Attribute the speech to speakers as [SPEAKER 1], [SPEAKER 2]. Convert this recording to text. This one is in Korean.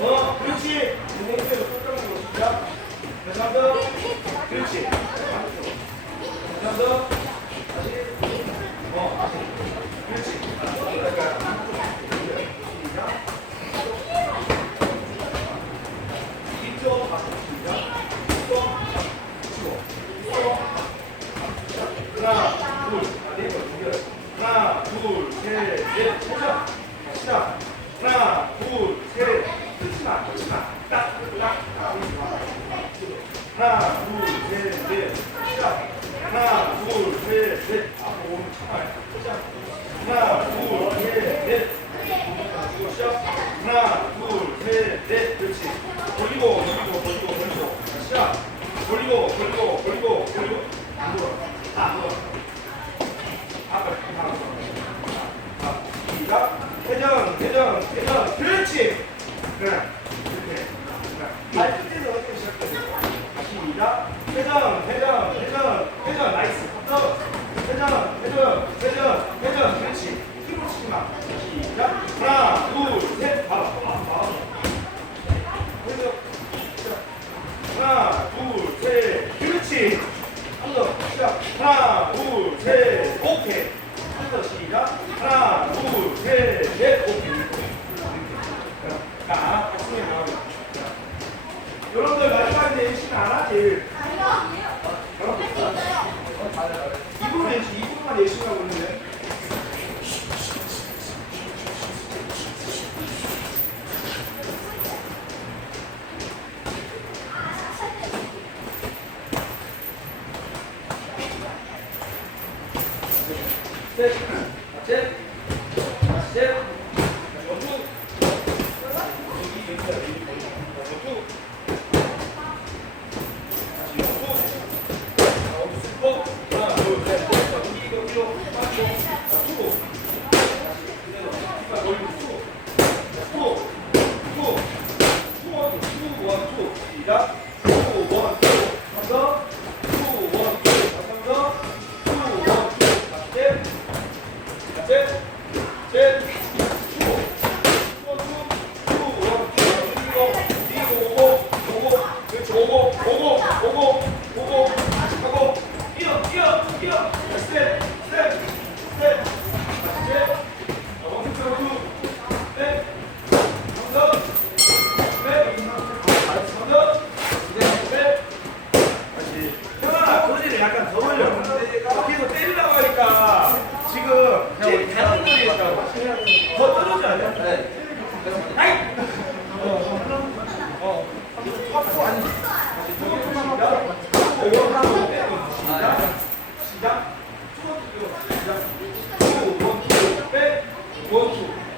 [SPEAKER 1] 어, 그렇지. 동생대로 똑같은 거 시작. 다시 한 번. 그렇지. 다시 한 번. 다시. 어, 다시. 그렇지. 그러니까. 시작. 이쪽 맞습니다. 이쪽 치고. 이쪽. 하나, 둘. 하나, 둘, 셋, 넷, 시작. 시작. 하나, 둘, 셋. 끊지 마, 끊지 마. 딱, 딱, 딱. 하나, 둘, 셋, 넷. 시작. 하나, 둘, 셋, 넷. 앞으로 오면 참아요. 시작. 하나, 둘, 셋, 넷. 시작. 하나, 둘, 셋, 넷. 그렇지. 돌리고, 돌리고, 돌리고, 돌리고. 시작. 돌리고, 돌리고, 돌리고. 안 돌아. 안 돌아. 아까 다 돌아. 자, 시작. 회전, 회전, 회전. 그렇지. 그래. 이렇게. 발끝에서 어떻게 시작해? 시작. 회전, 회전, 회전, 회전. 나이스. 더. 회전, 회전, 회전, 회전. 그렇지. 힘으로 치지 마. 시작. 하나, 둘, 셋. 바로. 아, 바로. 회전. 하나, 둘, 셋. 그렇지. 한 번. 시작. 하나, 둘, 셋. 오케이. 한 번 시작. 하나, 둘, 셋, 넷. 오케이. 이렇게. 자, 박수에 나가면. 여러분들 마지막에 하지? 이분은 열심히, 이분만 열심히 하고 있는데. 셋, 셋, 셋, 원투. 여기 여기다 여기 원투. 다시 원투. 자, 원투 스포. 하나, 둘, 셋. 자, 여기 여기로 빠지고. 자, 투고. 다시 그대로. 뒷발 올리고 투고. 자, 투고. 투고. 투 원투. 투 원 시작. 시작. 원투.